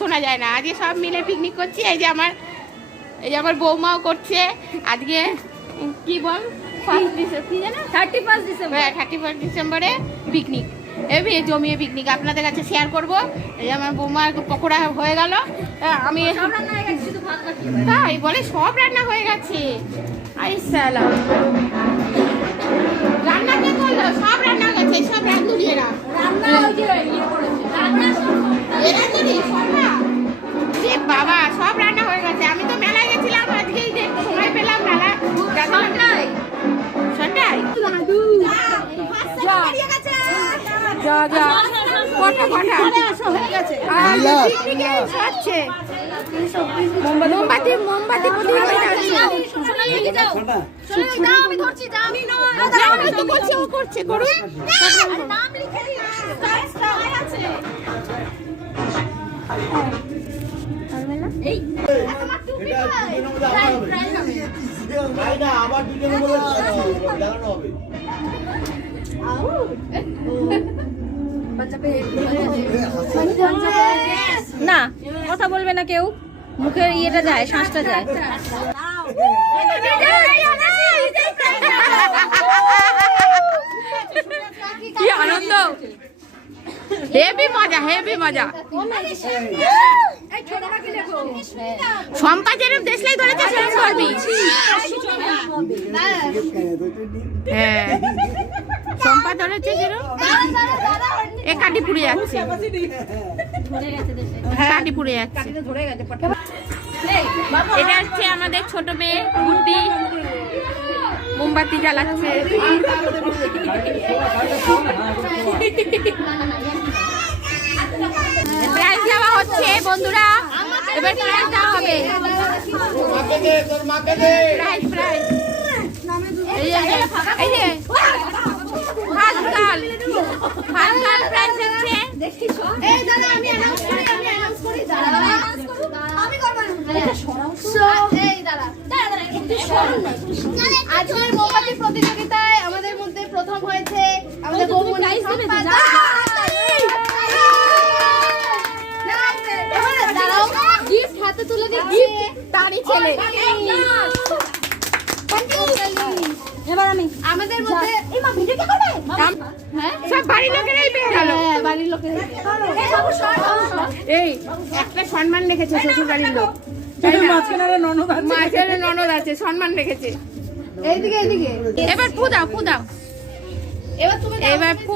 শোনা যায় না। আজকে সব মিলে পিকনিক করছি। এই যে আমার বৌমাও করছে আজকে। কি বল, 31 ডিসেম্বরে পিকনিক, এবি জমিয়ে পিকনিক আপনাদের কাছে শেয়ার করব। এই যে আমার বৌমার পকোড়া হয়ে গেল, আমি তাই বলে সব রান্না হয়ে গেছে। সালাম, রান্না কে করলো? সব রান্না হয়ে গেছে, সব রাঁধুনিরা বাবা সব রান্না হয়ে গেছে। আমি তো মেলায় গেছিলাম, আজকেই সময় পেলাম মেলা। সন্ধ্যায় মোমবাতি করছে করুন। না কথা বলবে না কেউ, মুখের ইয়েটা যায়, শ্বাসটা যায়। কি আনন্দ, হেভি মজা, হেভি মজা। শম্পা যেরকম দেশলাই ধরেছে সেরকম ধরবি। হ্যাঁ শম্পা ধরেছে যেরকম। এ কাটি পুড়ে যাচ্ছে, কাটি পুড়ে যাচ্ছে। এটা হচ্ছে আমাদের ছোট মেয়ে গুড্ডি, মোমবাতি জ্বালাচ্ছে। প্রাইজ দেওয়া হচ্ছে বন্ধুরা, এবার প্রাইজ দেওয়া হবে। প্রাইজ প্রাইজ এই যে ফার্স্ট গার্ল প্রাইজ দিচ্ছে। এই দাদা আমি অ্যানাউন্স করি আমি করব এই দাদা আজকের মোমবাতি প্রতিযোগিতায় আমাদের মধ্যে প্রথম হয়েছে আমাদের বৌমনি সম্পা। গিফট হাতে তুলে দিচ্ছি তারই ছেলে। এবার আমি আমাদের মধ্যে এই মা ভিডিও কে করবে? হ্যাঁ সব বাড়ির লোকেরাই পেয়ে গেল। হ্যাঁ বাড়ির লোকেরাই। এই একটা সম্মান রেখেছে শ্বশুর বাড়ির লোক, মাঝখানে ননদ আছে, সম্মান রেখেছে। এইদিকে এইদিকে এবার ফু দাও, ফু দাও। এবার তুমি এবার ফু।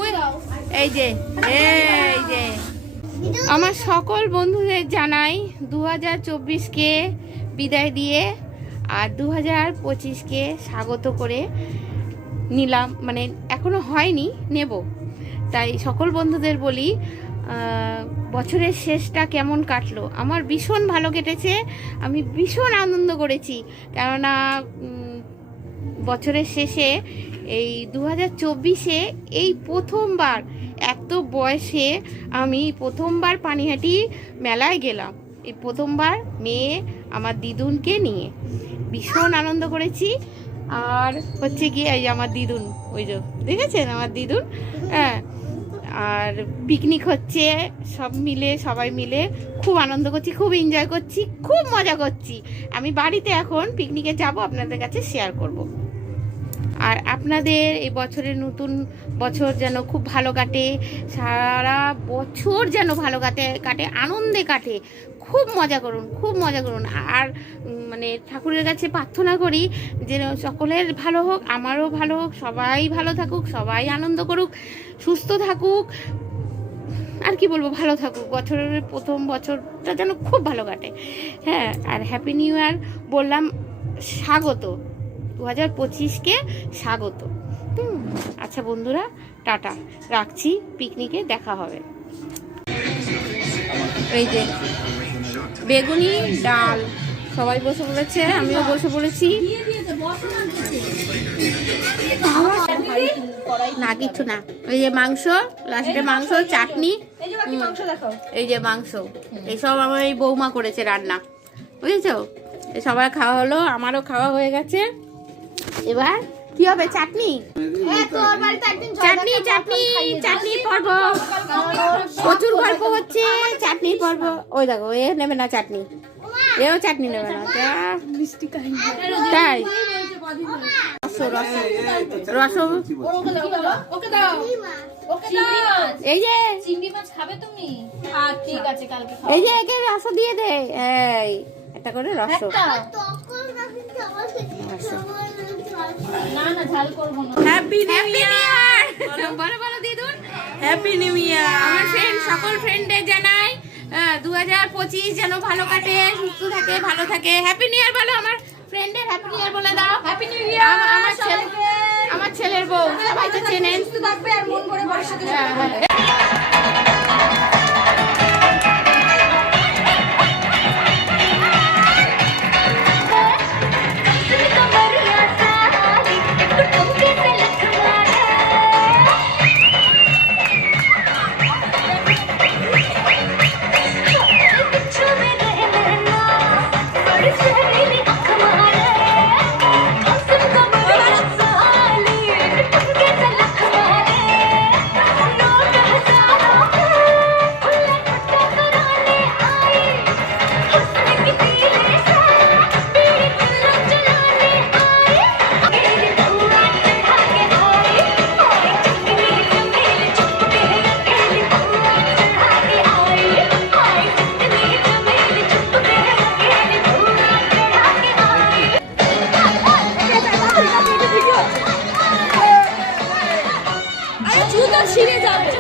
এই যে আমার সকল বন্ধুদের জানাই 2024কে বিদায় দিয়ে আর 2025কে স্বাগত করে নিলাম। মানে এখনো হয়নি, নেব। তাই সকল বন্ধুদের বলি বছরের শেষটা কেমন কাটলো? আমার ভীষণ ভালো কেটেছে, আমি ভীষণ আনন্দ করেছি। কেননা বছরের শেষে এই 2024-এ এই প্রথমবার, এত বয়সে আমি প্রথমবার পানিহাটি মেলায় গেলাম। এই প্রথমবার মেয়ে আমার দিদুনকে নিয়ে ভীষণ আনন্দ করেছি। আর হচ্ছে গিয়ে এই আমার দিদুন, ওই যে দেখেছেন আমার দিদুন। হ্যাঁ আর পিকনিক হচ্ছে, সব মিলে সবাই মিলে খুব আনন্দ করছি, খুব এনজয় করছি, খুব মজা করছি। আমি বাড়িতে এখন পিকনিকে যাব, আপনাদের কাছে শেয়ার করব। আর আপনাদের এই বছরের নতুন বছর যেন খুব ভালো কাটে, সারা বছর যেন ভালো কাটে, আনন্দে কাটে। খুব মজা করুন, খুব মজা করুন। আর মানে ঠাকুরের কাছে প্রার্থনা করি যে সকলের ভালো হোক, আমারও ভালো হোক, সবাই ভালো থাকুক, সবাই আনন্দ করুক, সুস্থ থাকুক। আর কি বলবো, ভালো থাকুক। বছরের প্রথম বছরটা যেন খুব ভালো কাটে। হ্যাঁ আর হ্যাপি নিউ ইয়ার বললাম, স্বাগত 2025কে স্বাগত। আচ্ছা বন্ধুরা, টাটা, রাখছি, পিকনিকে দেখা হবে। এই যে বেগুনি ডাল, সবাই বসে পড়েছে, আমিও বসে পড়েছি। না কিছু না, এই যে মাংস, লাস্টে মাংস, চাটনি, এই যে মাংস, এইসব আমার এই বৌমা করেছে রান্না, বুঝেছো? সবার খাওয়া হলো, আমারও খাওয়া হয়ে গেছে। এবার কি হবে? চাটনি চাটনি চাটনি চাটনির পর্ব, প্রচুর গল্প হচ্ছে, চাটনির পর্ব। ওই দেখো, এ নেবে না চাটনি, এও চাটনি নেবে না। তাই রস এই যে চিংড়ি মাছ খাবে তুমি? ঠিক আছে, কালকে খাও। এই যে একে রস দিয়ে দে, এই একটা করে রস। না না, ঝাল করবো না। হ্যাপি নিউ ইয়ার, বলো বলো দিদুন, হ্যাপি নিউ ইয়ার। আমার ফ্রেন্ড, সকল ফ্রেন্ডদের জানাই 2025 যেন ভালো কাটে, সুস্থ থাকে, ভালো থাকে। হ্যাপি নিউ ইয়ার বলো, আমার ফ্রেন্ডের হ্যাপি নিউ ইয়ার বলে দাও। Happy new year. আমার ছেলের বউ, সবাই তো চেনেন। সুস্থ থাকবে আর মন ভরে বড়ের সাথে ছিঁড়ে যাবে।